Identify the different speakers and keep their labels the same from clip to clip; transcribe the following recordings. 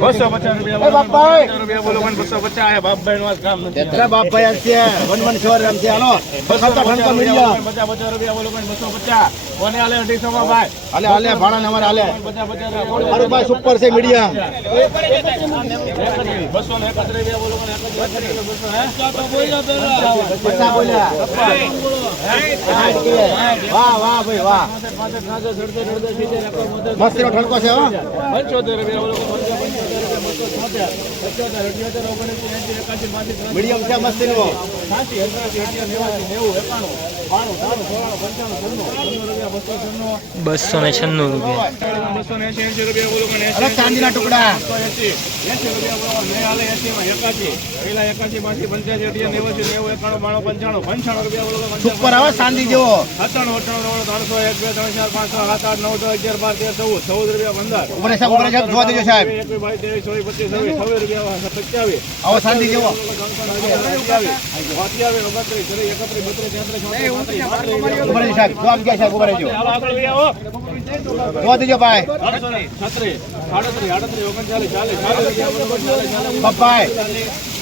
Speaker 1: બસો પચાસ રૂપિયા નું
Speaker 2: ને સુપર છે મીડિયા
Speaker 1: બસો ને એકત્રીસ રૂપિયા બોલો
Speaker 2: પચાસ બોલ્યા વાહ વાહ ભાઈ વાહ
Speaker 1: બોતેર,
Speaker 2: મસ્તીનો ઠલકો છે
Speaker 1: চোদ্দ
Speaker 2: મીડિયમ છે મસ્તીનો
Speaker 1: રૂપિયા બસો
Speaker 3: ને છન્નું રૂપિયા.
Speaker 2: ચાંદીના ટુકડા. સુપર આવે ચાંદી જેવો.
Speaker 1: સત્તાણું નવ ત્રણસો એક બે ત્રણ ચાર પાંચ છ સાત આઠ નવ દસ અગિયાર બાર તેર ચૌદ ચૌદ રૂપિયા પંદર.
Speaker 2: ઉપરે સાહેબ ઉપરે સાહેબ જોવા દેજો સાહેબ.
Speaker 1: બાવીસ ત્રેવીસ ચોવીસ પચીસ છવ્વીસ છવ્વીસ રૂપિયા પચાવીસ
Speaker 2: આવો ચાંદી જેવો ઉપરે સાહેબ જોવા ગયા સાહેબ ઉપરે જો જોવા દેજો ભાઈ બાપાઈ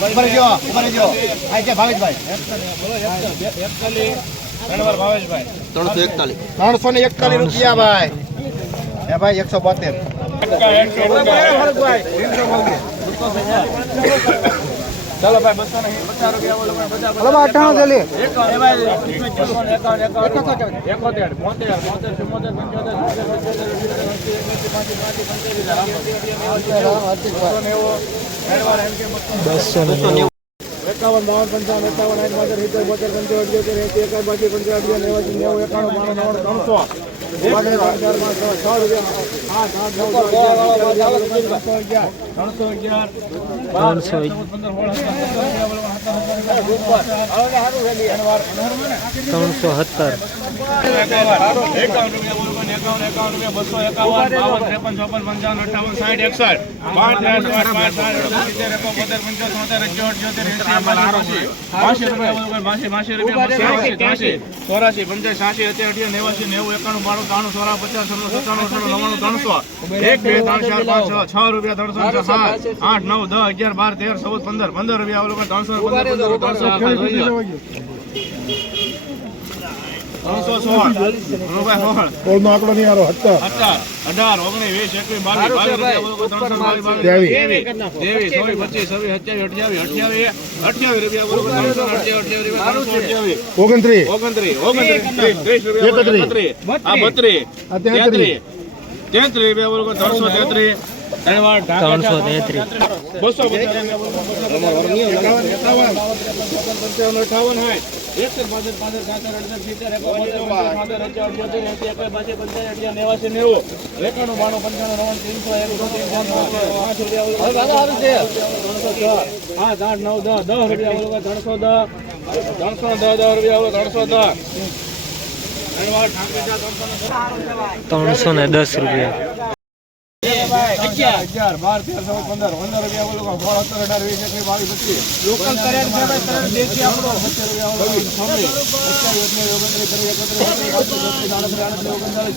Speaker 2: ઉપરે જો ઉપરે જો આ છે ભાવેશભાઈ. ત્રણસો ને એકતાલીસ રૂપિયા ભાઈ. એ ભાઈ એકસો બોતેર.
Speaker 1: ચાલો ભાઈ બસો ને પચાસ રૂપિયા
Speaker 2: અઠાણું ચાલી
Speaker 1: એકોતેર બોતેર બોતેર ચુમ્મોતેર પંચોતેર બસો એકાવન બાવન પંચાવન એકાવન આઠ પાછળ સિત્તેર બોતેર પંચાવન અઠ્યોતેર એસી એકાવન બાસી પંચાવન નેવાસી નેવું એકાણું બાણું ત્રણસો છ રૂપિયા ત્રણસો અગિયાર. ત્રણસો
Speaker 3: ત્રણસો
Speaker 1: સત્તર. એકાવન એકાવન, રૂપિયા, બસો એકાવન, બાવન, ત્રેપન, ચોપન, પંચાવન, અઠ્ઠાવન, સાઠ, એકસઠ, બાર, તેર, ચોસ, પાંચ, આઠ, સિત્તેર, એકોતેર, પંચોતેર, છોતેર, અઠ્યોતેર, એંસી, રૂપિયા? બાસી, બાસી રૂપિયા, બસો, ચોરાસી, પંચાસી, સાસી, અત્યાસી, અઠ્યાસી, નેવાસી, નેવું, એકાણું, બાણું, ત્રાણું, સોળ પચાસ, સત્તાણું, અઠ્ઠાણું, નવ્વાણું, ત્રણસો. એક, બે, ત્રણ, ચાર, પાંચ, છ, છ રૂપિયા, ત્રણસો સાત, આઠ, નવ, દસ, અગિયાર, બાર, તેર, ચૌદ, પંદર, પંદર રૂપિયા ત્રણસો, પંદર, પંદર, ત્રણસો, સોળ. અઢાર ઓગણીસ વીસ એકવીસ બાવીસ બાવીસ ચોવીસ પચીસ છવ્વીસ સત્યાવીસ અઠ્યાવીસ અઠ્યાવીસ અઠ્યાવીસ
Speaker 2: ઓગણત્રીસ.
Speaker 1: એકત્રીસ. આ બત્રીસ. તેત્રીસ. તેત્રીસ. રૂપિયા બોલો ત્રણસો તેત્રીસ.
Speaker 3: ત્રણસો
Speaker 1: બસો પચાસ પંચાવન, અઠાવન, સાઠ. નેવું, એકાણું, બાણું, પંચાણું, એકસો, ત્રણસો, પાંચ રૂપિયા ત્રણસો આઠ, નવ, દસ, દસ રૂપિયા ત્રણસો દસ, ત્રણસો દસ, દસ રૂપિયા ત્રણસો દસ. ત્રણસો ને દસ
Speaker 3: રૂપિયા
Speaker 1: અગિયાર. બાર તેર ચૌદ પંદર. પંદર રૂપિયા બોલો સોળ સત્તર અઢાર વીસ એકવીસ બાવીસ પચીસ. લોકલ દેશી આપણો સત્તર રૂપિયા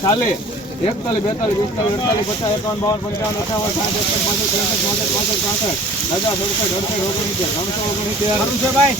Speaker 1: ચાલીસ એકતાલીસ બેતાલીસ પિસ્તાલીસ અડતાલીસ પચાસ એકાવન બાવન પંચાવન અઠાવન સાઠ એકસઠ પાંસઠ ત્રેસઠ ચોસઠ પાંસઠ પાંસઠ હજાર સડસઠ અડસઠ ઓગણીસ ત્રણસો ઓગણીસ ભાઈ.